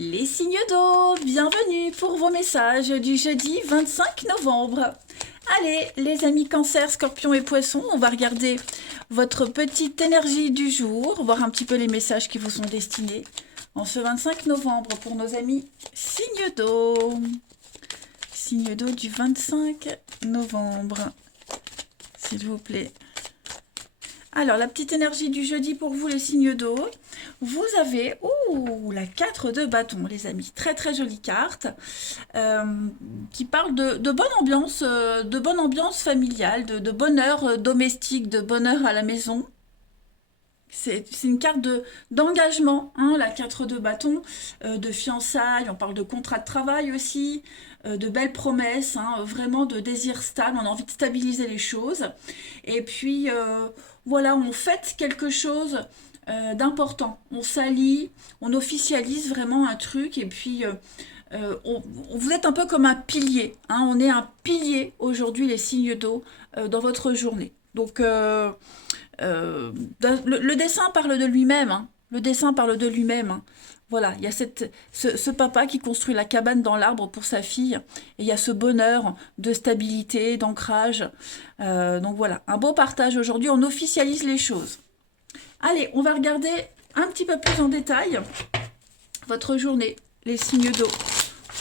Les signes d'eau, bienvenue pour vos messages du jeudi 25 novembre. Allez, les amis Cancer, Scorpion et Poisson, on va regarder votre petite énergie du jour, voir un petit peu les messages qui vous sont destinés en ce 25 novembre pour nos amis signes d'eau. Signe d'eau du 25 novembre, s'il vous plaît. Alors, la petite énergie du jeudi pour vous, les signes d'eau. Vous avez la 4 de bâton, les amis. Très, très jolie carte qui parle de bonne ambiance familiale, de bonheur domestique, de bonheur à la maison. C'est une carte d'engagement, hein, la 4 de bâton, de fiançailles, on parle de contrat de travail aussi, de belles promesses, hein, vraiment de désir stable, on a envie de stabiliser les choses. Et puis, voilà, on fête quelque chose d'important. On s'allie, on officialise vraiment un truc, et puis vous êtes un peu comme un pilier, hein, on est un pilier aujourd'hui, les signes d'eau, dans votre journée. Donc, le dessin parle de lui-même, hein. Le dessin parle de lui-même, hein. Voilà, il y a ce papa qui construit la cabane dans l'arbre pour sa fille, et il y a ce bonheur de stabilité, d'ancrage. Donc voilà, un beau partage aujourd'hui, on officialise les choses. Allez, on va regarder un petit peu plus en détail votre journée, les signes d'eau,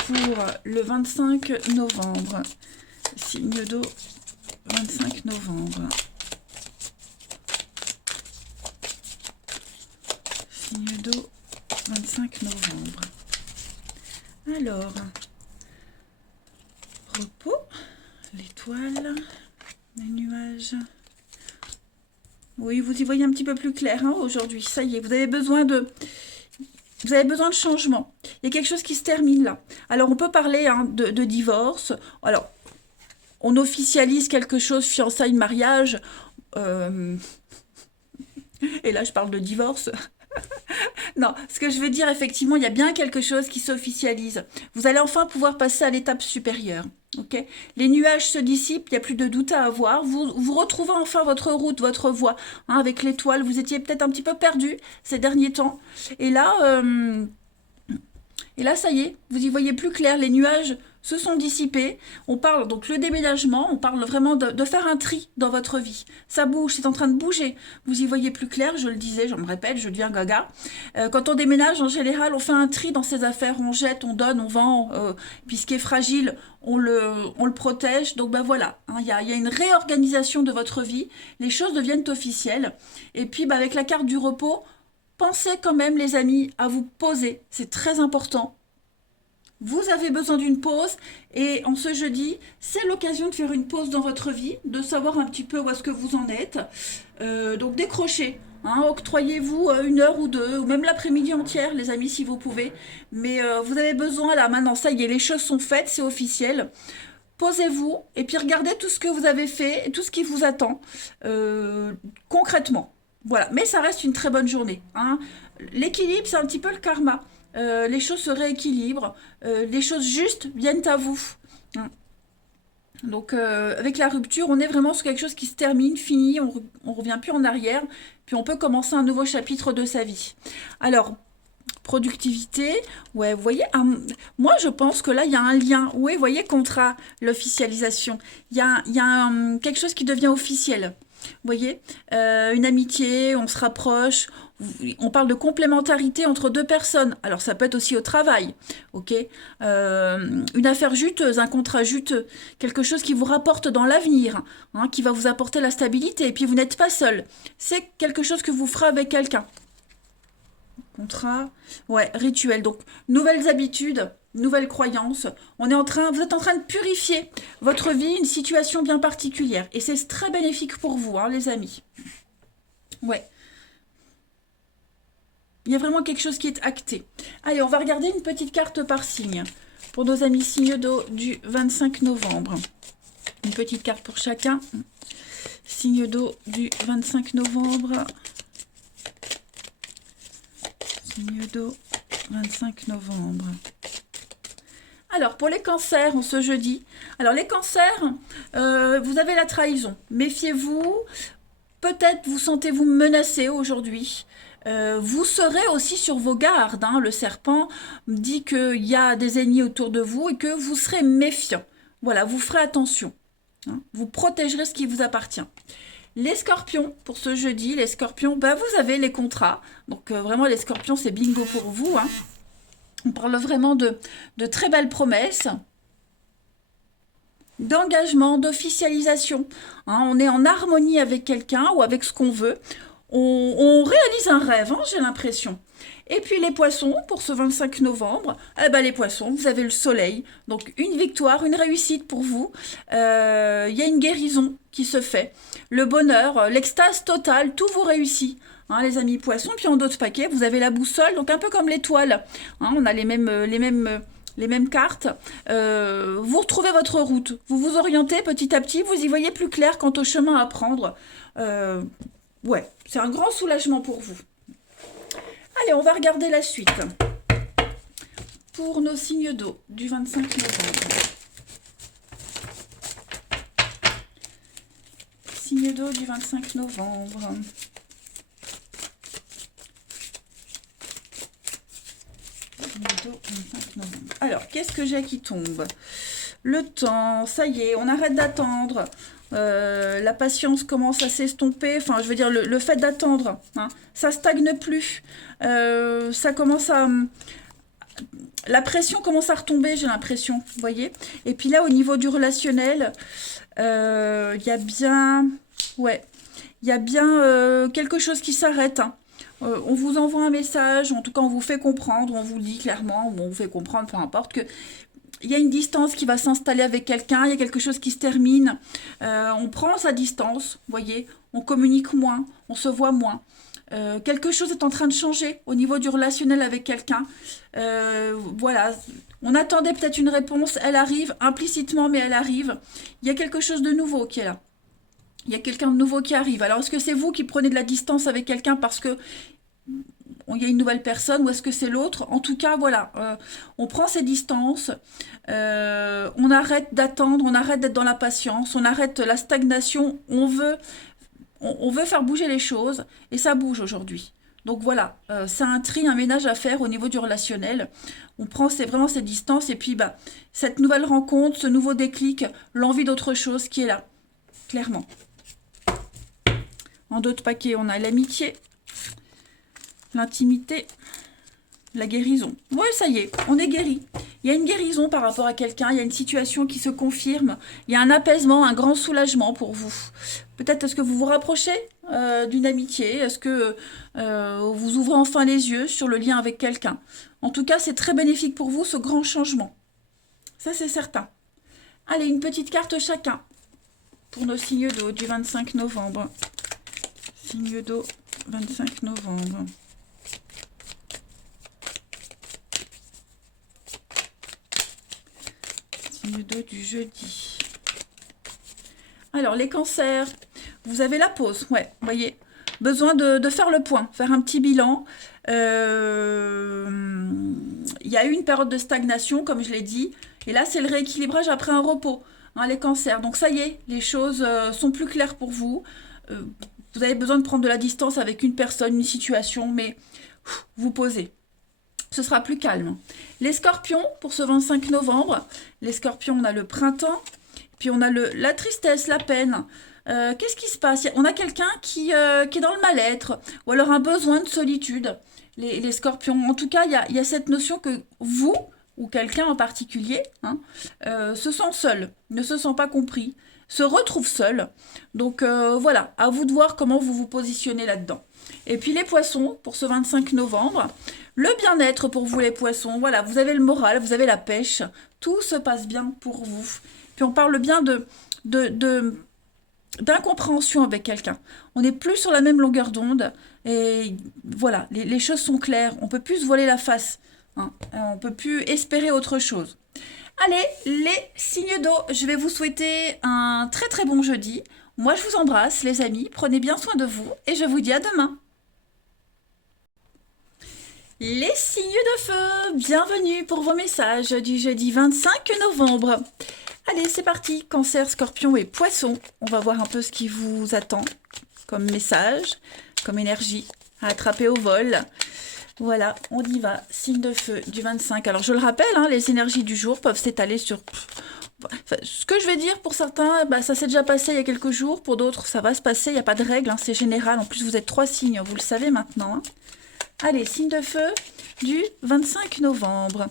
pour le 25 novembre. Signe d'eau, 25 novembre. Signe d'eau, 25 novembre. Alors, repos, l'étoile, les nuages. Oui, vous y voyez un petit peu plus clair, hein, aujourd'hui. Ça y est, vous avez besoin de changement. Il y a quelque chose qui se termine là. Alors, on peut parler, hein, de divorce. Alors, on officialise quelque chose, fiançailles, mariage. Et là, je parle de divorce. Non, ce que je veux dire, effectivement, il y a bien quelque chose qui s'officialise. Vous allez enfin pouvoir passer à l'étape supérieure. Ok, les nuages se dissipent, il n'y a plus de doute à avoir. Vous retrouvez enfin votre route, votre voie, hein, avec l'étoile. Vous étiez peut-être un petit peu perdu ces derniers temps. Et là, ça y est, vous y voyez plus clair. Les nuages se sont dissipés. On parle donc le déménagement, on parle vraiment de faire un tri dans votre vie. Ça bouge, c'est en train de bouger. Vous y voyez plus clair, je le disais, je me répète, je deviens gaga. Quand on déménage, en général, on fait un tri dans ses affaires, on jette, on donne, on vend. Puis ce qui est fragile, on le protège. Donc ben voilà, hein, y a une réorganisation de votre vie. Les choses deviennent officielles. Et puis ben, avec la carte du repos, pensez quand même, les amis, à vous poser. C'est très important. Vous avez besoin d'une pause et en ce jeudi, c'est l'occasion de faire une pause dans votre vie, de savoir un petit peu où est-ce que vous en êtes. Donc décrochez, hein, octroyez-vous une heure ou deux, ou même l'après-midi entière, les amis, si vous pouvez. Mais vous avez besoin, là, maintenant, ça y est, les choses sont faites, c'est officiel. Posez-vous et puis regardez tout ce que vous avez fait et tout ce qui vous attend concrètement. Voilà, mais ça reste une très bonne journée, hein. L'équilibre, c'est un petit peu le karma. Les choses se rééquilibrent, les choses justes viennent à vous. Hein. Donc avec la rupture, on est vraiment sur quelque chose qui se termine, fini, on ne revient plus en arrière, puis on peut commencer un nouveau chapitre de sa vie. Alors, productivité, ouais, vous voyez, moi je pense que là il y a un lien, oui, vous voyez, contrat, l'officialisation, il y a quelque chose qui devient officiel. Vous voyez, une amitié, on se rapproche, on parle de complémentarité entre deux personnes. Alors ça peut être aussi au travail, ok. Une affaire juteuse, un contrat juteux, quelque chose qui vous rapporte dans l'avenir, hein, qui va vous apporter la stabilité. Et puis vous n'êtes pas seul. C'est quelque chose que vous ferez avec quelqu'un. Contrat, ouais, rituel. Donc nouvelles habitudes, nouvelles croyances. Vous êtes en train de purifier votre vie, une situation bien particulière. Et c'est très bénéfique pour vous, hein, les amis. Ouais. Il y a vraiment quelque chose qui est acté. Allez, on va regarder une petite carte par signe. Pour nos amis signes d'eau du 25 novembre. Une petite carte pour chacun. Signe d'eau du 25 novembre. Signe d'eau, 25 novembre. Alors, pour les cancers, en ce jeudi. Alors, les cancers, vous avez la trahison. Méfiez-vous. Peut-être vous sentez-vous menacé aujourd'hui. Vous serez aussi sur vos gardes, hein. Le serpent dit qu'il y a des ennemis autour de vous et que vous serez méfiant. Voilà, vous ferez attention, hein. Vous protégerez ce qui vous appartient. Les scorpions, pour ce jeudi, les scorpions, bah, vous avez les contrats. Donc vraiment, les scorpions, c'est bingo pour vous, hein. On parle vraiment de très belles promesses, d'engagement, d'officialisation, hein. On est en harmonie avec quelqu'un ou avec ce qu'on veut. On réalise un rêve, hein, j'ai l'impression. Et puis les poissons, pour ce 25 novembre, eh ben les poissons, vous avez le soleil. Donc une victoire, une réussite pour vous. Il y a une guérison qui se fait. Le bonheur, l'extase totale, tout vous réussit. Hein, les amis poissons, puis en d'autres paquets, vous avez la boussole, donc un peu comme l'étoile. Hein, on a les mêmes cartes. Vous retrouvez votre route. Vous vous orientez petit à petit, vous y voyez plus clair quant au chemin à prendre. Ouais, c'est un grand soulagement pour vous. Allez, on va regarder la suite. Pour nos signes d'eau du 25 novembre. Signes d'eau du 25 novembre. Signes d'eau 25 novembre. Alors, qu'est-ce que j'ai qui tombe? Le temps, ça y est, on arrête d'attendre. La patience commence à s'estomper, enfin je veux dire le fait d'attendre, hein, ça stagne plus, ça commence à... La pression commence à retomber, j'ai l'impression, vous voyez. Et puis là, au niveau du relationnel, il y a bien... Ouais, il y a bien quelque chose qui s'arrête, hein. On vous envoie un message, en tout cas on vous fait comprendre, on vous le dit clairement, ou on vous fait comprendre, peu importe, que il y a une distance qui va s'installer avec quelqu'un, il y a quelque chose qui se termine, on prend sa distance, vous voyez, on communique moins, on se voit moins. Quelque chose est en train de changer au niveau du relationnel avec quelqu'un. Voilà, on attendait peut-être une réponse, elle arrive implicitement, mais elle arrive. Il y a quelque chose de nouveau qui est là. Il y a quelqu'un de nouveau qui arrive. Alors, est-ce que c'est vous qui prenez de la distance avec quelqu'un parce que il y a une nouvelle personne ou est-ce que c'est l'autre? En tout cas, voilà, on prend ses distances, on arrête d'attendre, on arrête d'être dans la patience, on arrête la stagnation, on veut faire bouger les choses et ça bouge aujourd'hui. Donc voilà, c'est un tri, un ménage à faire au niveau du relationnel. On prend vraiment ses distances et puis bah, cette nouvelle rencontre, ce nouveau déclic, l'envie d'autre chose qui est là, clairement. En d'autres paquets, on a l'amitié, l'intimité, la guérison. Oui, ça y est, on est guéri. Il y a une guérison par rapport à quelqu'un, il y a une situation qui se confirme, il y a un apaisement, un grand soulagement pour vous. Peut-être est-ce que vous vous rapprochez d'une amitié, est-ce que vous ouvrez enfin les yeux sur le lien avec quelqu'un. En tout cas, c'est très bénéfique pour vous, ce grand changement. Ça, c'est certain. Allez, une petite carte chacun pour nos signes d'eau du 25 novembre. Signe d'eau, 25 novembre. Signe d'eau du jeudi. Alors, les cancers, vous avez la pause, ouais, vous voyez. Besoin de faire le point, faire un petit bilan. Il y a eu une période de stagnation, comme je l'ai dit. Et là, c'est le rééquilibrage après un repos, hein, les cancers. Donc, ça y est, les choses sont plus claires pour vous. Vous avez besoin de prendre de la distance avec une personne, une situation, mais vous posez. Ce sera plus calme. Les scorpions, pour ce 25 novembre, les scorpions, on a le printemps, puis on a la tristesse, la peine. Qu'est-ce qui se passe? On a quelqu'un qui est dans le mal-être, ou alors un besoin de solitude, les scorpions. En tout cas, il y a cette notion que vous, ou quelqu'un en particulier, hein, se sent seul, ne se sent pas compris, se retrouve seul. Donc voilà, à vous de voir comment vous vous positionnez là-dedans. Et puis les poissons, pour ce 25 novembre, le bien-être pour vous les poissons. Voilà, vous avez le moral, vous avez la pêche, tout se passe bien pour vous. Puis on parle bien d'incompréhension avec quelqu'un. On n'est plus sur la même longueur d'onde. Et voilà, les choses sont claires. On ne peut plus se voiler la face, hein. On ne peut plus espérer autre chose. Allez, les signes d'eau, je vais vous souhaiter un très très bon jeudi. Moi, je vous embrasse, les amis. Prenez bien soin de vous et je vous dis à demain. Les signes de feu, bienvenue pour vos messages du jeudi 25 novembre. Allez, c'est parti, Cancer, Scorpion et Poisson. On va voir un peu ce qui vous attend comme message, comme énergie à attraper au vol. Voilà, on y va. Signe de feu du 25. Alors, je le rappelle, hein, les énergies du jour peuvent s'étaler sur... Enfin, ce que je vais dire, pour certains, bah, ça s'est déjà passé il y a quelques jours. Pour d'autres, ça va se passer. Il n'y a pas de règle, hein, c'est général. En plus, vous êtes 3 signes, vous le savez maintenant. Hein. Allez, signe de feu du 25 novembre.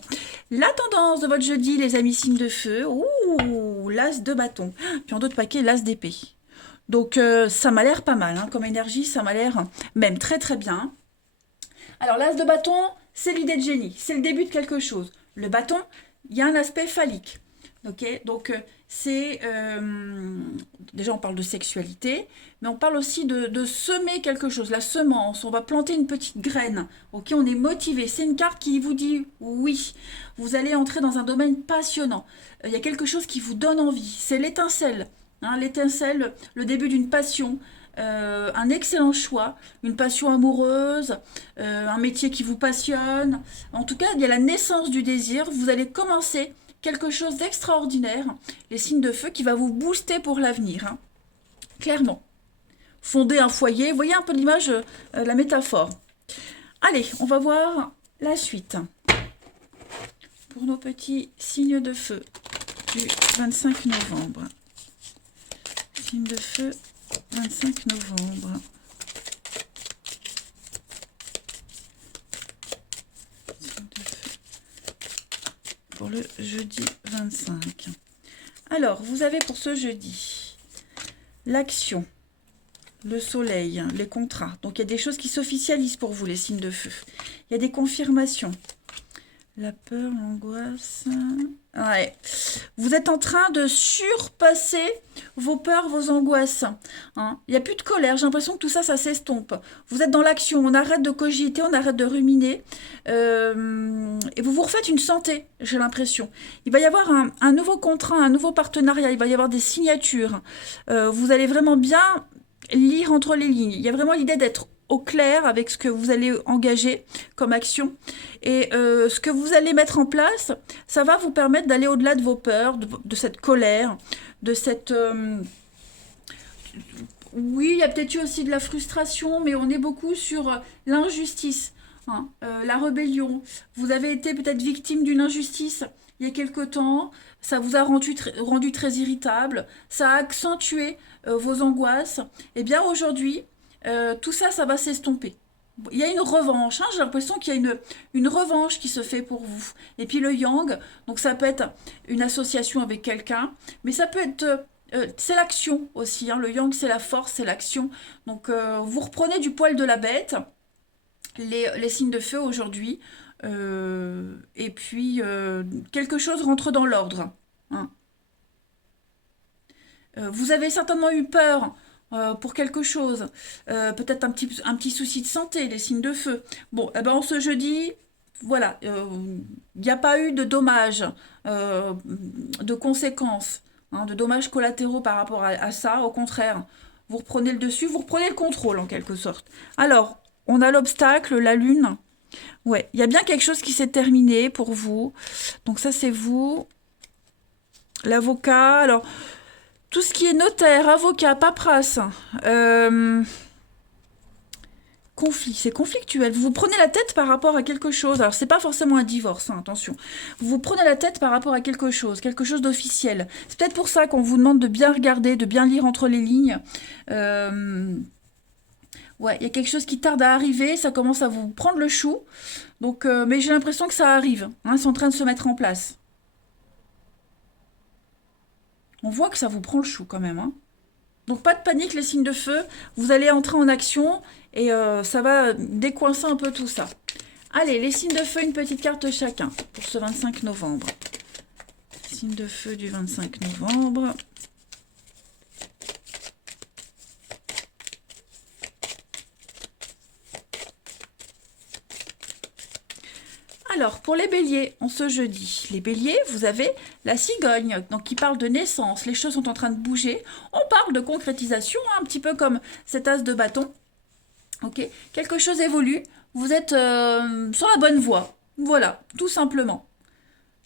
La tendance de votre jeudi, les amis signes de feu. Ouh, l'as de bâton. Puis en d'autres paquets, l'as d'épée. Donc, ça m'a l'air pas mal. Hein, comme énergie, ça m'a l'air même très très bien. Alors, l'as de bâton, c'est l'idée de génie. C'est le début de quelque chose. Le bâton, il y a un aspect phallique. Ok, donc c'est déjà on parle de sexualité, mais on parle aussi de semer quelque chose, la semence. On va planter une petite graine. Ok, on est motivé. C'est une carte qui vous dit oui, vous allez entrer dans un domaine passionnant. Il y a quelque chose qui vous donne envie. C'est l'étincelle, hein, l'étincelle, le début d'une passion. Un excellent choix, une passion amoureuse, un métier qui vous passionne. En tout cas, il y a la naissance du désir. Vous allez commencer quelque chose d'extraordinaire, les signes de feu qui va vous booster pour l'avenir. Hein. Clairement. Fonder un foyer, vous voyez un peu l'image, la métaphore. Allez, on va voir la suite. Pour nos petits signes de feu du 25 novembre. Signe de feu, 25 novembre. Pour le jeudi 25. Alors, vous avez pour ce jeudi l'action, le soleil, les contrats. Donc, il y a des choses qui s'officialisent pour vous, les signes de feu. Il y a des confirmations. La peur, l'angoisse. Ouais. Vous êtes en train de surpasser vos peurs, vos angoisses. Hein. Il n'y a plus de colère. J'ai l'impression que tout ça, ça s'estompe. Vous êtes dans l'action. On arrête de cogiter, on arrête de ruminer. Et vous vous refaites une santé, j'ai l'impression. Il va y avoir un nouveau contrat, un nouveau partenariat. Il va y avoir des signatures. Vous allez vraiment bien lire entre les lignes. Il y a vraiment l'idée d'être au clair avec ce que vous allez engager comme action. Et ce que vous allez mettre en place, ça va vous permettre d'aller au-delà de vos peurs, de cette colère, de cette... Oui, il y a peut-être eu aussi de la frustration, mais on est beaucoup sur l'injustice, hein, la rébellion. Vous avez été peut-être victime d'une injustice il y a quelque temps, ça vous a rendu très irritable, ça a accentué vos angoisses. Et bien aujourd'hui, tout ça, ça va s'estomper. Il y a une revanche, hein, j'ai l'impression qu'il y a une revanche qui se fait pour vous. Et puis le yang, donc ça peut être une association avec quelqu'un, mais ça peut être... c'est l'action aussi, hein. Le yang c'est la force, c'est l'action. Donc vous reprenez du poil de la bête, les signes de feu aujourd'hui, et puis quelque chose rentre dans l'ordre. Hein. Vous avez certainement eu peur pour quelque chose, peut-être un petit souci de santé, les signes de feu. Bon, eh ben, ce jeudi, voilà, il n'y a pas eu de dommages, de conséquences, hein, de dommages collatéraux par rapport à ça. Au contraire, vous reprenez le dessus, vous reprenez le contrôle en quelque sorte. Alors, on a l'obstacle, la lune. Ouais, il y a bien quelque chose qui s'est terminé pour vous. Donc ça, c'est vous. L'avocat, alors... Tout ce qui est notaire, avocat, paperasse, conflit, c'est conflictuel. Vous vous prenez la tête par rapport à quelque chose. Alors, c'est pas forcément un divorce, hein, attention. Vous vous prenez la tête par rapport à quelque chose d'officiel. C'est peut-être pour ça qu'on vous demande de bien regarder, de bien lire entre les lignes. Ouais, il y a quelque chose qui tarde à arriver, ça commence à vous prendre le chou. Donc, mais j'ai l'impression que ça arrive. Hein, c'est en train de se mettre en place. On voit que ça vous prend le chou quand même. Hein. Donc pas de panique les signes de feu, vous allez entrer en action et ça va décoincer un peu tout ça. Allez, les signes de feu, une petite carte chacun pour ce 25 novembre. Signe de feu du 25 novembre. Alors, pour les béliers, en ce jeudi, les béliers, vous avez la cigogne, donc qui parle de naissance. Les choses sont en train de bouger. On parle de concrétisation, hein, un petit peu comme cet as de bâton. Ok, quelque chose évolue. Vous êtes sur la bonne voie. Voilà, tout simplement.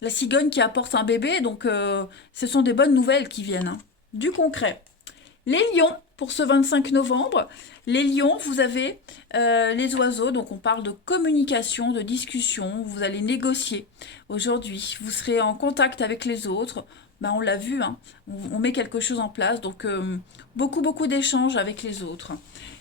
La cigogne qui apporte un bébé, donc ce sont des bonnes nouvelles qui viennent. Hein. Du concret. Les lions, pour ce 25 novembre. Les lions, vous avez les oiseaux, donc on parle de communication, de discussion, vous allez négocier aujourd'hui, vous serez en contact avec les autres, ben, on l'a vu, hein, on met quelque chose en place, donc beaucoup d'échanges avec les autres.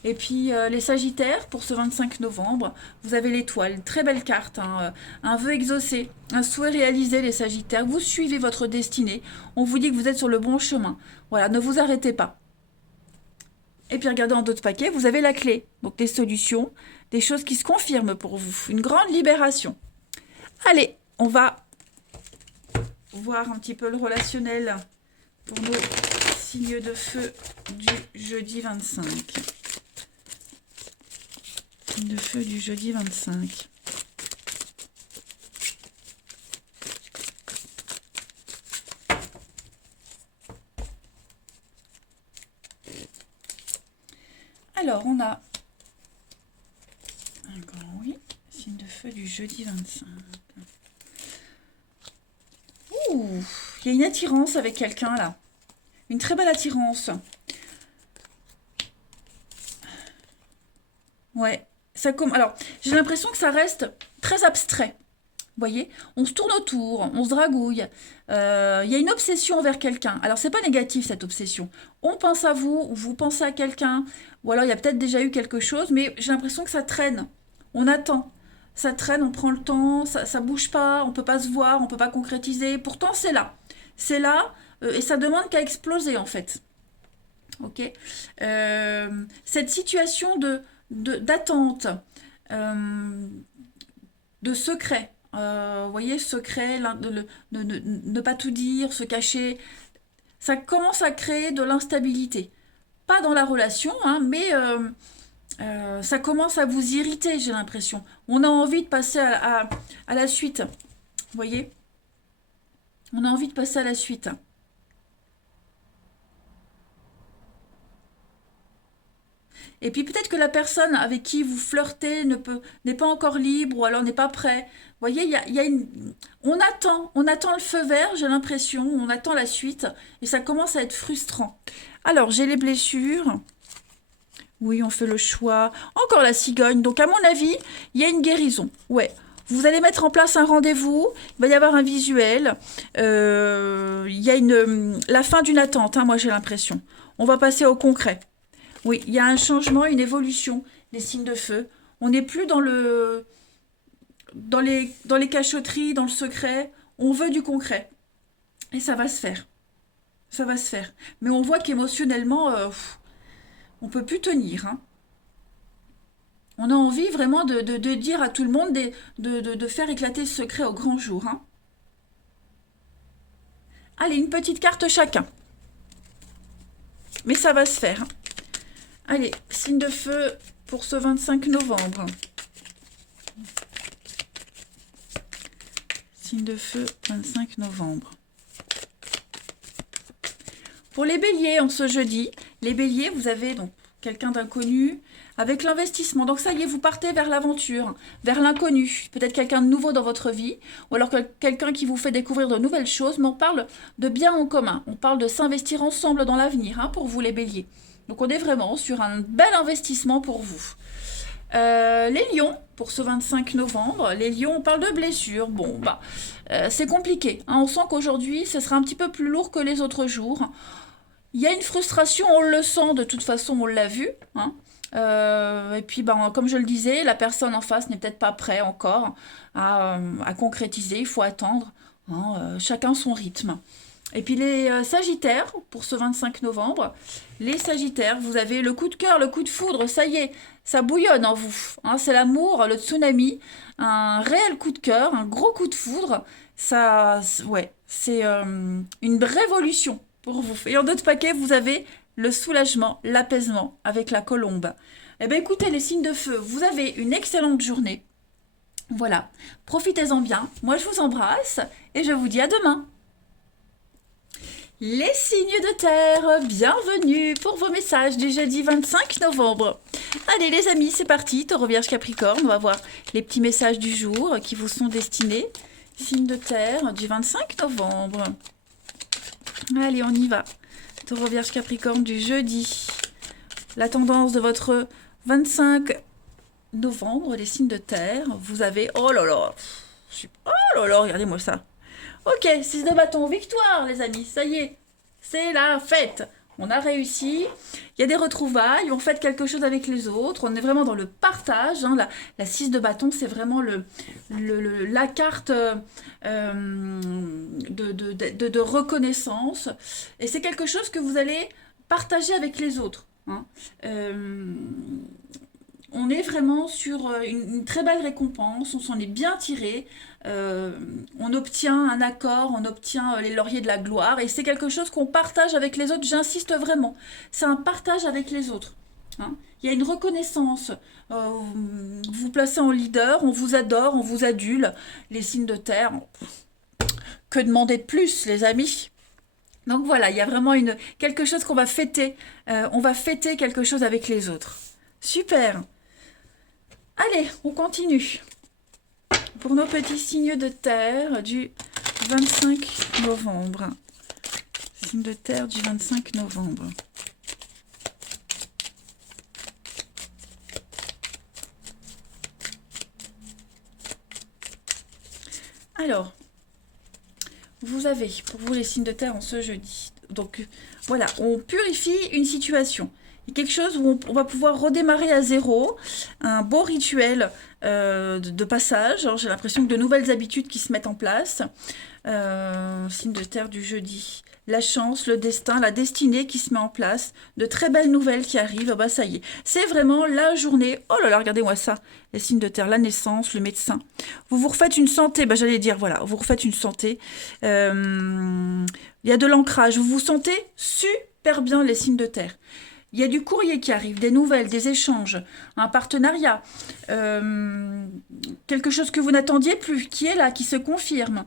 Et puis les sagittaires, pour ce 25 novembre, vous avez l'étoile, très belle carte, hein, un vœu exaucé, un souhait réalisé les sagittaires, vous suivez votre destinée, on vous dit que vous êtes sur le bon chemin, voilà, ne vous arrêtez pas. Et puis regardez en d'autres paquets, vous avez la clé. Donc des solutions, des choses qui se confirment pour vous. Une grande libération. Allez, on va voir un petit peu le relationnel pour nos signes de feu du jeudi 25. Signe de feu du jeudi 25. Alors, on a un grand oui, signe de feu du jeudi 25. Ouh, il y a une attirance avec quelqu'un là. Une très belle attirance. Ouais, ça comme. Alors, j'ai l'impression que ça reste très abstrait. Vous voyez, on se tourne autour, on se dragouille. Il y a une obsession envers quelqu'un. Alors, c'est pas négatif cette obsession. On pense à vous, ou vous pensez à quelqu'un, ou alors il y a peut-être déjà eu quelque chose, mais j'ai l'impression que ça traîne. On attend. Ça traîne, on prend le temps, ça bouge pas, on peut pas se voir, on peut pas concrétiser. Pourtant, c'est là. C'est là, et ça demande qu'à exploser en fait. Ok. Cette situation d'attente, de secret. Vous voyez, secret, ne pas tout dire, se cacher, ça commence à créer de l'instabilité. Pas dans la relation, hein, mais ça commence à vous irriter, j'ai l'impression. On a envie de passer à la suite. Vous voyez? On a envie de passer à la suite. Et puis peut-être que la personne avec qui vous flirtez n'est pas encore libre ou alors n'est pas prêt. Vous voyez, on attend le feu vert, j'ai l'impression, on attend la suite et ça commence à être frustrant. Alors, j'ai les blessures. Oui, on fait le choix. Encore la cigogne. Donc, à mon avis, il y a une guérison. Ouais. Vous allez mettre en place un rendez-vous. Il va y avoir un visuel. Il y a la fin d'une attente, hein, moi j'ai l'impression. On va passer au concret. Oui, il y a un changement, une évolution des signes de feu. On n'est plus dans les cachotteries, dans le secret. On veut du concret. Et ça va se faire. Ça va se faire. Mais on voit qu'émotionnellement, on peut plus tenir. Hein. On a envie vraiment de dire à tout le monde, de faire éclater ce secret au grand jour. Hein. Allez, une petite carte chacun. Mais ça va se faire. Hein. Allez, signe de feu pour ce 25 novembre. Signe de feu, 25 novembre. Pour les béliers, en ce jeudi, les béliers, vous avez donc quelqu'un d'inconnu avec l'investissement. Donc ça y est, vous partez vers l'aventure, vers l'inconnu. Peut-être quelqu'un de nouveau dans votre vie, ou alors quelqu'un qui vous fait découvrir de nouvelles choses, mais on parle de bien en commun. On parle de s'investir ensemble dans l'avenir, hein, pour vous les béliers. Donc on est vraiment sur un bel investissement pour vous. Les lions, pour ce 25 novembre, les lions, on parle de blessures. Bon, c'est compliqué. Hein. On sent qu'aujourd'hui, ce sera un petit peu plus lourd que les autres jours. Il y a une frustration, on le sent, de toute façon, on l'a vu. Hein. Et puis, comme je le disais, la personne en face n'est peut-être pas prête encore à concrétiser. Il faut attendre. Hein, chacun son rythme. Et puis les sagittaires, pour ce 25 novembre, les sagittaires, vous avez le coup de cœur, le coup de foudre, ça y est, ça bouillonne en vous. Hein, c'est l'amour, le tsunami, un réel coup de cœur, un gros coup de foudre. Ça, ouais, c'est une révolution pour vous. Et en d'autres paquets, vous avez le soulagement, l'apaisement avec la colombe. Eh bien, écoutez, les signes de feu, vous avez une excellente journée. Voilà, profitez-en bien. Moi, je vous embrasse et je vous dis à demain. Les signes de terre, bienvenue pour vos messages du jeudi 25 novembre. Allez les amis, c'est parti, Taureau, Vierge, Capricorne, on va voir les petits messages du jour qui vous sont destinés. Signes de terre du 25 novembre. Allez, on y va. Taureau, Vierge, Capricorne du jeudi la tendance de votre 25 novembre, les signes de terre. Vous avez... Oh là là, oh là là, regardez-moi ça. Ok, 6 de bâton, victoire les amis, ça y est, c'est la fête. On a réussi, il y a des retrouvailles, on fait quelque chose avec les autres, on est vraiment dans le partage. Hein. La 6 de bâton, c'est vraiment la carte de reconnaissance. Et c'est quelque chose que vous allez partager avec les autres. Hein. On est vraiment sur une très belle récompense, on s'en est bien tiré, on obtient un accord, on obtient les lauriers de la gloire, et c'est quelque chose qu'on partage avec les autres, j'insiste vraiment, c'est un partage avec les autres. Hein. Il y a une reconnaissance, vous vous placez en leader, on vous adore, on vous adule, les signes de terre, que demander de plus les amis? Donc voilà, il y a vraiment quelque chose qu'on va fêter, on va fêter quelque chose avec les autres. Super! Allez, on continue. Pour nos petits signes de terre du 25 novembre. Signe de terre du 25 novembre. Alors, vous avez, pour vous les signes de terre en ce jeudi. Donc, voilà, on purifie une situation. Quelque chose où on va pouvoir redémarrer à zéro, un beau rituel de passage. J'ai l'impression que de nouvelles habitudes qui se mettent en place. Signe de terre du jeudi. La chance, le destin, la destinée qui se met en place. De très belles nouvelles qui arrivent. Bah ça y est, c'est vraiment la journée. Oh là là, regardez-moi ça. Les signes de terre, la naissance, le médecin. Vous vous refaites une santé. Bah j'allais dire, voilà, vous refaites une santé. Il y a de l'ancrage. Vous vous sentez super bien, les signes de terre. Il y a du courrier qui arrive, des nouvelles, des échanges, un partenariat, quelque chose que vous n'attendiez plus, qui est là, qui se confirme.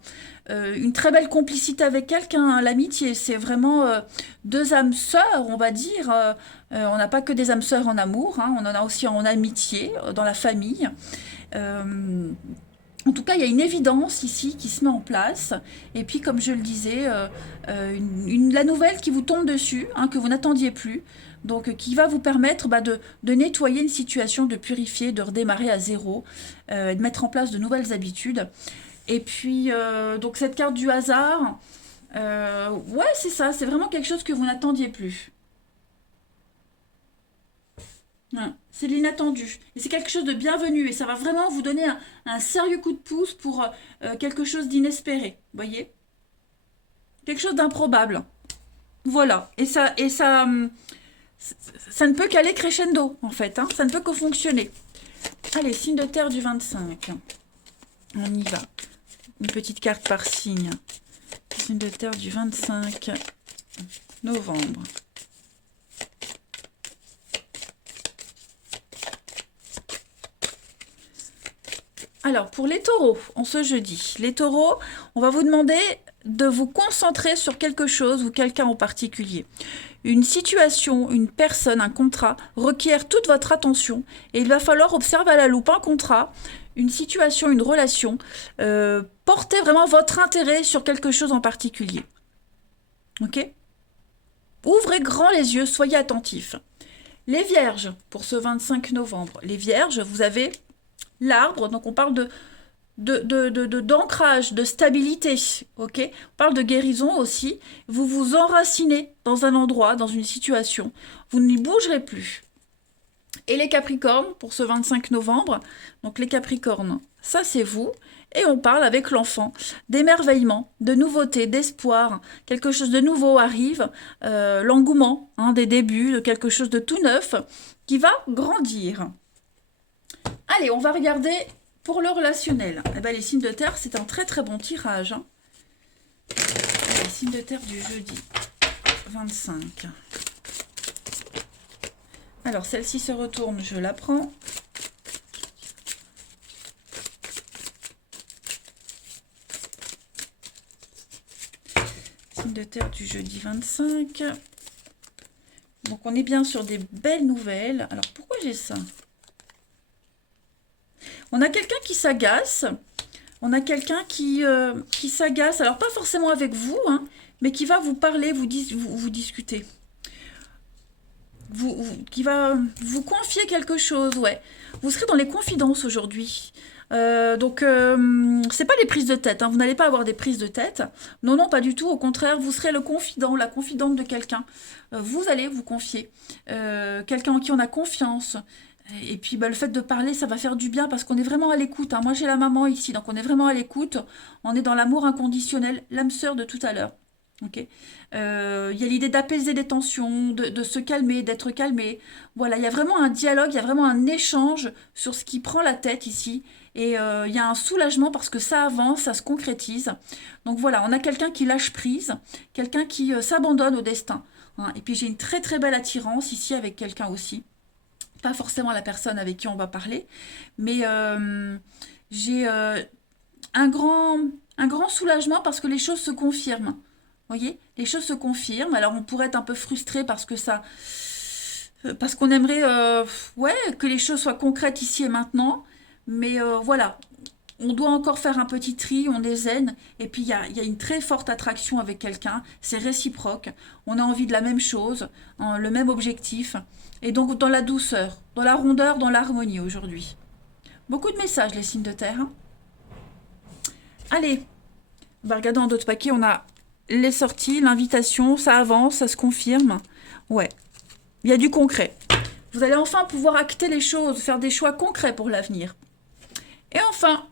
Une très belle complicité avec quelqu'un, hein, l'amitié, c'est vraiment deux âmes sœurs, on va dire. On n'a pas que des âmes sœurs en amour, hein, on en a aussi en amitié, dans la famille. En tout cas, il y a une évidence ici qui se met en place. Et puis, comme je le disais, la nouvelle qui vous tombe dessus, hein, que vous n'attendiez plus. Donc, qui va vous permettre de nettoyer une situation, de purifier, de redémarrer à zéro, de mettre en place de nouvelles habitudes. Et puis, donc cette carte du hasard, ouais, c'est ça, c'est vraiment quelque chose que vous n'attendiez plus. Ouais, c'est de l'inattendu. Et c'est quelque chose de bienvenu. Et ça va vraiment vous donner un sérieux coup de pouce pour quelque chose d'inespéré. Vous voyez? Quelque chose d'improbable. Voilà. Ça ne peut qu'aller crescendo, en fait. Hein. Ça ne peut que fonctionner. Allez, signe de terre du 25. On y va. Une petite carte par signe. Signe de terre du 25 novembre. Alors, pour les taureaux, en ce jeudi, les taureaux, on va vous demander de vous concentrer sur quelque chose ou quelqu'un en particulier. Une situation, une personne, un contrat requiert toute votre attention et il va falloir observer à la loupe un contrat, une situation, une relation. Portez vraiment votre intérêt sur quelque chose en particulier. Ok ? Ouvrez grand les yeux, soyez attentifs. Les vierges, pour ce 25 novembre, les vierges, vous avez l'arbre, donc on parle d'ancrage, de stabilité, ok? On parle de guérison aussi. Vous vous enracinez dans un endroit, dans une situation. Vous n'y bougerez plus. Et les Capricornes, pour ce 25 novembre, donc les Capricornes, ça c'est vous. Et on parle avec l'enfant d'émerveillement, de nouveauté, d'espoir. Quelque chose de nouveau arrive, l'engouement, hein, des débuts, de quelque chose de tout neuf qui va grandir. Allez, on va regarder pour le relationnel. Eh ben, les signes de terre, c'est un très très bon tirage. Hein. Les signes de terre du jeudi 25. Alors, celle-ci se retourne, je la prends. Signe de terre du jeudi 25. Donc, on est bien sur des belles nouvelles. Alors, pourquoi j'ai ça ? On a quelqu'un qui s'agace, on a quelqu'un qui s'agace, alors pas forcément avec vous, hein, mais qui va vous parler, vous discuter. qui va vous confier quelque chose, ouais. Vous serez dans les confidences aujourd'hui. C'est pas des prises de tête, hein, vous n'allez pas avoir des prises de tête. Non, non, pas du tout. Au contraire, vous serez le confident, la confidente de quelqu'un. Vous allez vous confier. Quelqu'un en qui on a confiance. Et puis le fait de parler, ça va faire du bien parce qu'on est vraiment à l'écoute, hein. Moi, j'ai la maman ici, donc on est vraiment à l'écoute. On est dans l'amour inconditionnel, l'âme sœur de tout à l'heure. Ok. Il y a l'idée d'apaiser des tensions, de se calmer, d'être calmé. Voilà, il y a vraiment un dialogue, il y a vraiment un échange sur ce qui prend la tête ici. Et il y a un soulagement parce que ça avance, ça se concrétise. Donc voilà, on a quelqu'un qui lâche prise, quelqu'un qui s'abandonne au destin, hein. Et puis j'ai une très très belle attirance ici avec quelqu'un aussi. Pas forcément la personne avec qui on va parler, mais j'ai un grand soulagement parce que les choses se confirment. Vous voyez, les choses se confirment. Alors on pourrait être un peu frustré parce qu'on aimerait ouais, que les choses soient concrètes ici et maintenant. Mais voilà, on doit encore faire un petit tri, on est zen. Et puis il y a une très forte attraction avec quelqu'un. C'est réciproque. On a envie de la même chose, hein, le même objectif. Et donc dans la douceur, dans la rondeur, dans l'harmonie aujourd'hui. Beaucoup de messages, les signes de terre, hein. Allez, on va regarder dans d'autres paquets. On a les sorties, l'invitation, ça avance, ça se confirme. Ouais, il y a du concret. Vous allez enfin pouvoir acter les choses, faire des choix concrets pour l'avenir. Et enfin,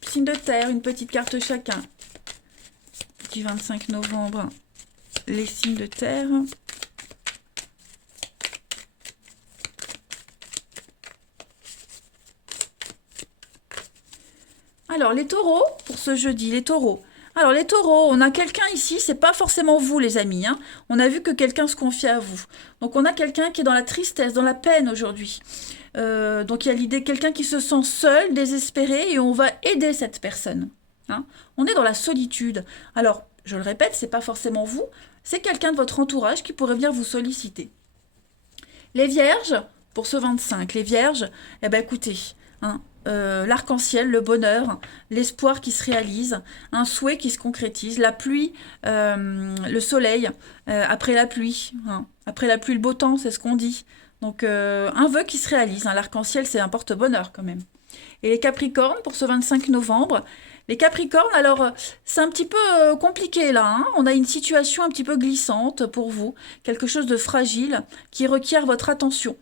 signe de terre, une petite carte chacun. Du 25 novembre, les signes de terre. Alors, les taureaux, pour ce jeudi, les taureaux. Alors, les taureaux, on a quelqu'un ici, c'est pas forcément vous, les amis, hein. On a vu que quelqu'un se confie à vous. Donc, on a quelqu'un qui est dans la tristesse, dans la peine aujourd'hui. Donc, il y a l'idée de quelqu'un qui se sent seul, désespéré, et on va aider cette personne, hein. On est dans la solitude. Alors, je le répète, c'est pas forcément vous, c'est quelqu'un de votre entourage qui pourrait venir vous solliciter. Les vierges, pour ce 25, les vierges, eh ben écoutez, hein, l'arc-en-ciel, le bonheur, l'espoir qui se réalise, un souhait qui se concrétise, la pluie, le soleil, après la pluie, hein, après la pluie, le beau temps, c'est ce qu'on dit. Donc un vœu qui se réalise, hein, l'arc-en-ciel c'est un porte-bonheur quand même. Et les Capricornes pour ce 25 novembre. Les Capricornes, alors c'est un petit peu compliqué là, hein. On a une situation un petit peu glissante pour vous, quelque chose de fragile qui requiert votre attention.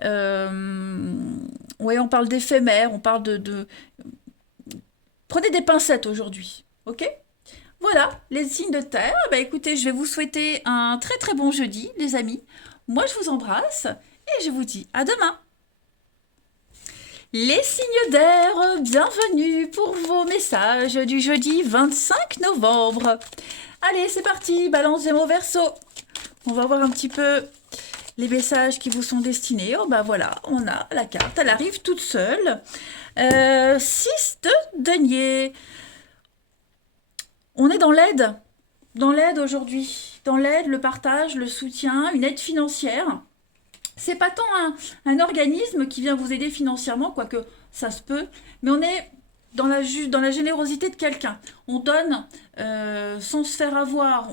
Ouais, on parle d'éphémère, on parle Prenez des pincettes aujourd'hui, ok? Voilà, les signes de terre. Bah écoutez, je vais vous souhaiter un très très bon jeudi, les amis. Moi, je vous embrasse et je vous dis à demain. Les signes d'air, bienvenue pour vos messages du jeudi 25 novembre. Allez, c'est parti, balance des mots verso. On va voir un petit peu les messages qui vous sont destinés. Oh bah voilà, on a la carte, elle arrive toute seule. 6 de denier. On est dans l'aide aujourd'hui. Dans l'aide, le partage, le soutien, une aide financière. C'est pas tant un organisme qui vient vous aider financièrement, quoique ça se peut, mais on est dans la générosité de quelqu'un. On donne sans se faire avoir,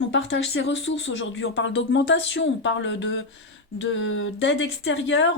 on partage ses ressources aujourd'hui, on parle d'augmentation, on parle d'aide extérieure.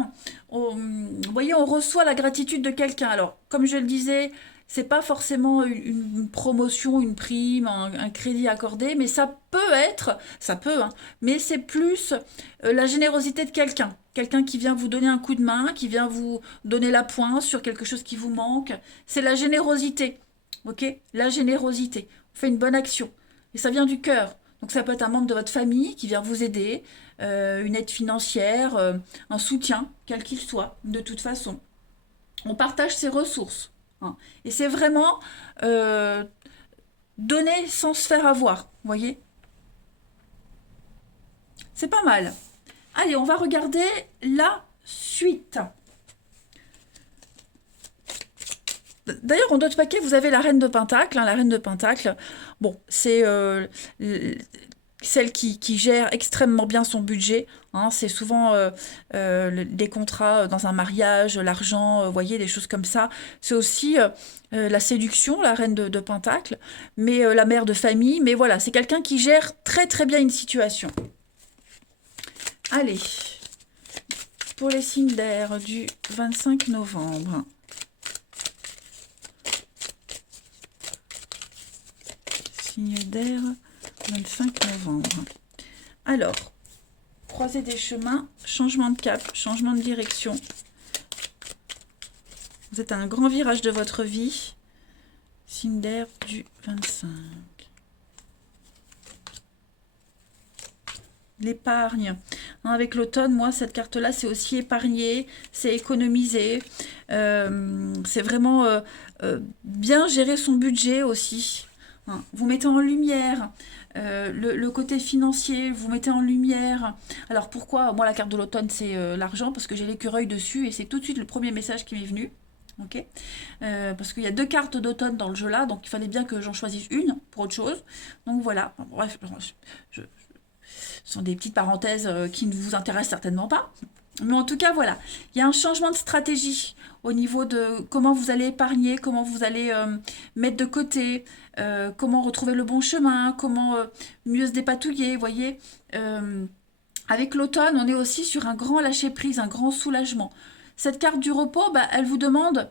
Vous voyez, on reçoit la gratitude de quelqu'un. Alors, comme je le disais, c'est pas forcément une promotion, une prime, un crédit accordé, mais ça peut, hein, mais c'est plus la générosité de quelqu'un. Quelqu'un qui vient vous donner un coup de main, qui vient vous donner la pointe sur quelque chose qui vous manque. C'est la générosité, ok? La générosité. On fait une bonne action. Et ça vient du cœur. Donc ça peut être un membre de votre famille qui vient vous aider, une aide financière, un soutien, quel qu'il soit, de toute façon. On partage ses ressources, hein. Et c'est vraiment donner sans se faire avoir, vous voyez? C'est pas mal. Allez, on va regarder la suite. D'ailleurs, en d'autres paquets, vous avez la reine de Pentacle, hein, la reine de Pentacle. Bon, c'est celle qui gère extrêmement bien son budget. Hein, c'est souvent des contrats dans un mariage, l'argent, vous voyez, des choses comme ça. C'est aussi la séduction, la reine de Pentacle, mais la mère de famille. Mais voilà, c'est quelqu'un qui gère très très bien une situation. Allez, pour les signes d'air du 25 novembre. Signe d'air, 25 novembre. Alors, croisée des chemins, changement de cap, changement de direction. Vous êtes à un grand virage de votre vie. Signe d'air du 25. L'épargne. Hein, avec l'automne, moi, cette carte-là, c'est aussi épargner, c'est économiser. C'est vraiment bien gérer son budget aussi. Hein, vous mettez en lumière le côté financier, vous mettez en lumière. Alors pourquoi? Moi, la carte de l'automne, c'est l'argent, parce que j'ai l'écureuil dessus, et c'est tout de suite le premier message qui m'est venu. Ok, parce qu'il y a 2 cartes d'automne dans le jeu là, donc il fallait bien que j'en choisisse une pour autre chose. Donc voilà, bref, ce sont des petites parenthèses qui ne vous intéressent certainement pas. Mais en tout cas, voilà, il y a un changement de stratégie au niveau de comment vous allez épargner, comment vous allez mettre de côté, comment retrouver le bon chemin, comment mieux se dépatouiller, vous voyez. Avec l'automne, on est aussi sur un grand lâcher-prise, un grand soulagement. Cette carte du repos, bah, elle vous demande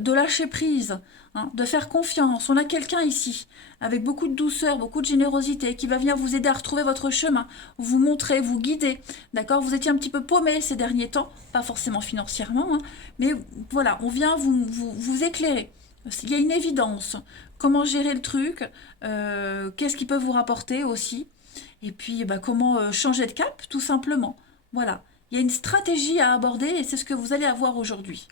de lâcher prise, hein, de faire confiance. On a quelqu'un ici, avec beaucoup de douceur, beaucoup de générosité, qui va venir vous aider à retrouver votre chemin, vous montrer, vous guider. D'accord? Vous étiez un petit peu paumé ces derniers temps, pas forcément financièrement, hein, mais voilà, on vient vous éclairer. Il y a une évidence. Comment gérer le truc, qu'est-ce qui peut vous rapporter aussi, et puis bah, comment changer de cap, tout simplement. Voilà. Il y a une stratégie à aborder et c'est ce que vous allez avoir aujourd'hui.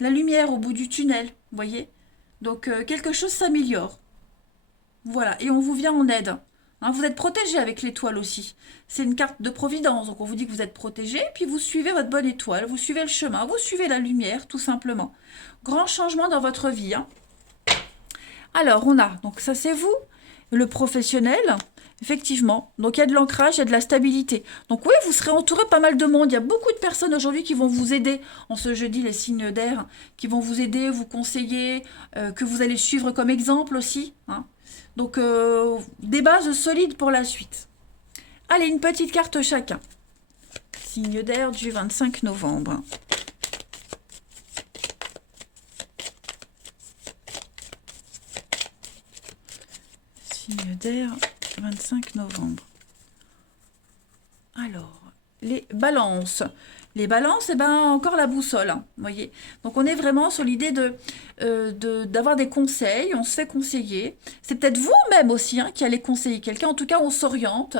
La lumière au bout du tunnel, vous voyez. Donc quelque chose s'améliore. Voilà, et on vous vient en aide. Hein, vous êtes protégé avec l'étoile aussi. C'est une carte de providence, donc on vous dit que vous êtes protégé, puis vous suivez votre bonne étoile, vous suivez le chemin, vous suivez la lumière, tout simplement. Grand changement dans votre vie. Hein. Alors, on a, donc ça c'est vous, le professionnel. Effectivement, donc il y a de l'ancrage, il y a de la stabilité. Donc oui, vous serez entouré pas mal de monde. Il y a beaucoup de personnes aujourd'hui qui vont vous aider en ce jeudi, les signes d'air, qui vont vous aider, vous conseiller, que vous allez suivre comme exemple aussi. Hein. Donc des bases solides pour la suite. Allez, une petite carte chacun. Signe d'air du 25 novembre. Signe d'air 25 novembre. Alors, les balances. Les balances, eh ben, encore la boussole, hein, voyez. Donc, on est vraiment sur l'idée d'avoir des conseils, on se fait conseiller. C'est peut-être vous-même aussi hein, qui allez conseiller quelqu'un. En tout cas, on s'oriente,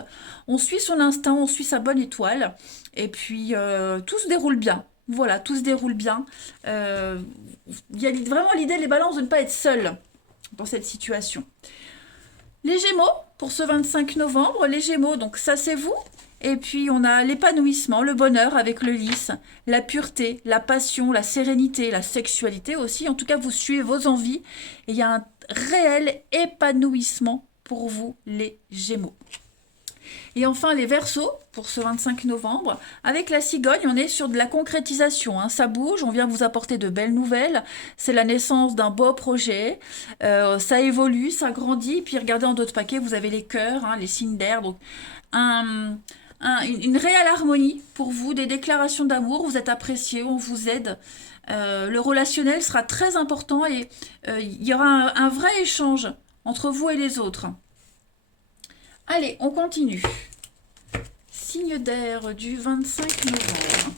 on suit son instinct, on suit sa bonne étoile. Et puis, tout se déroule bien. Voilà, tout se déroule bien. Il y a vraiment l'idée, les balances, de ne pas être seul dans cette situation. Les Gémeaux, pour ce 25 novembre, les Gémeaux, donc ça c'est vous. Et puis on a l'épanouissement, le bonheur avec le lys, la pureté, la passion, la sérénité, la sexualité aussi. En tout cas, vous suivez vos envies et il y a un réel épanouissement pour vous, les Gémeaux. Et enfin, les Verseaux, pour ce 25 novembre, avec la cigogne, on est sur de la concrétisation. Hein. Ça bouge, on vient vous apporter de belles nouvelles. C'est la naissance d'un beau projet. Ça évolue, ça grandit. Puis regardez en d'autres paquets, vous avez les cœurs, hein, les signes d'air. Donc, une réelle harmonie pour vous, des déclarations d'amour. Vous êtes apprécié, on vous aide. Le relationnel sera très important et il y aura un vrai échange entre vous et les autres. Allez, on continue. Signe d'air du 25 novembre.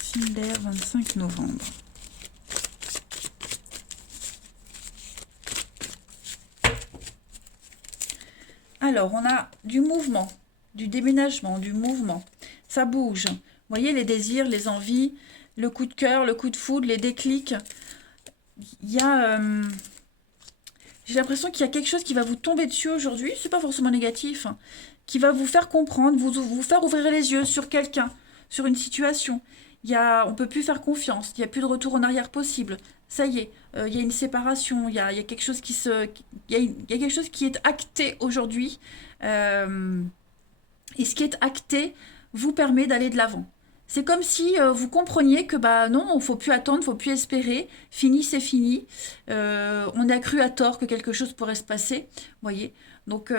Signe d'air 25 novembre. Alors, on a du mouvement, du déménagement, du mouvement. Ça bouge. Vous voyez les désirs, les envies, le coup de cœur, le coup de foudre, les déclics. Il y a... J'ai l'impression qu'il y a quelque chose qui va vous tomber dessus aujourd'hui, c'est pas forcément négatif, hein, qui va vous faire comprendre, vous faire ouvrir les yeux sur quelqu'un, sur une situation. On ne peut plus faire confiance, il n'y a plus de retour en arrière possible. ça y est, il y a une séparation, il y a quelque chose qui il y a quelque chose qui est acté aujourd'hui. Euh, et ce qui est acté vous permet d'aller de l'avant. C'est comme si vous compreniez que bah non, il ne faut plus attendre, il ne faut plus espérer. Fini, c'est fini. On a cru à tort que quelque chose pourrait se passer. Voyez. Donc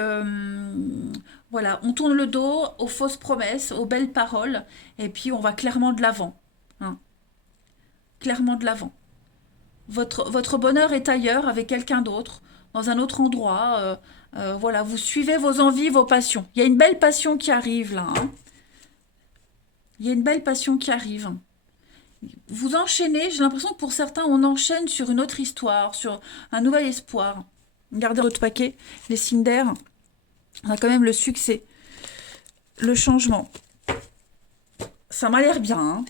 voilà, on tourne le dos aux fausses promesses, aux belles paroles, et puis on va clairement de l'avant. Hein. Clairement de l'avant. Votre bonheur est ailleurs, avec quelqu'un d'autre, dans un autre endroit. Voilà, vous suivez vos envies, vos passions. Il y a une belle passion qui arrive là. Hein. Il y a une belle passion qui arrive. Vous enchaînez, j'ai l'impression que pour certains, on enchaîne sur une autre histoire, sur un nouvel espoir. Regardez votre paquet, les signes d'air. On a quand même le succès, le changement. Ça m'a l'air bien. Hein.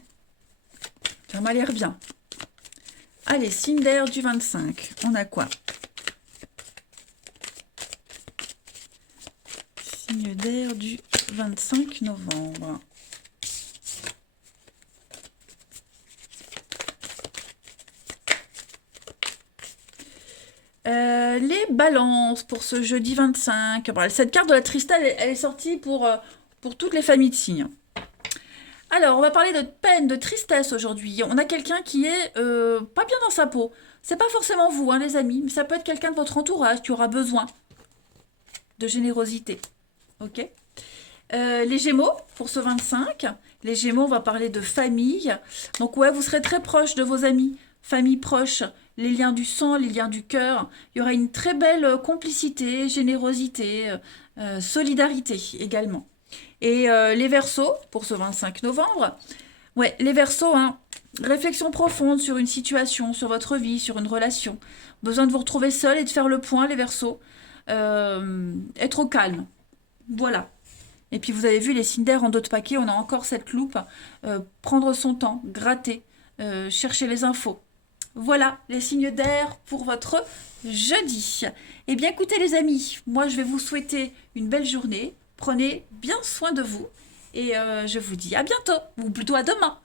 Ça m'a l'air bien. Allez, signe d'air du 25. On a quoi? Signe d'air du 25 novembre. Les balances pour ce jeudi 25. Bon, cette carte de la tristesse, elle est sortie pour toutes les familles de signes. Alors, on va parler de peine, de tristesse aujourd'hui. On a quelqu'un qui est pas bien dans sa peau. C'est pas forcément vous, hein, les amis, mais ça peut être quelqu'un de votre entourage qui aura besoin de générosité. Ok. Les Gémeaux, pour ce 25. Les Gémeaux, on va parler de famille. Donc ouais, vous serez très proche de vos amis, famille proche, les liens du sang, les liens du cœur. Il y aura une très belle complicité, générosité, solidarité également. Et les Verseaux, pour ce 25 novembre. Ouais, les Verseaux, hein, réflexion profonde sur une situation, sur votre vie, sur une relation. Besoin de vous retrouver seul et de faire le point, les Verseaux. Être au calme. Voilà. Et puis vous avez vu les signes d'air en dos de paquet, on a encore cette loupe. Prendre son temps, gratter, chercher les infos. Voilà les signes d'air pour votre jeudi. Eh bien écoutez les amis, moi je vais vous souhaiter une belle journée. Prenez bien soin de vous et je vous dis à bientôt, ou plutôt à demain.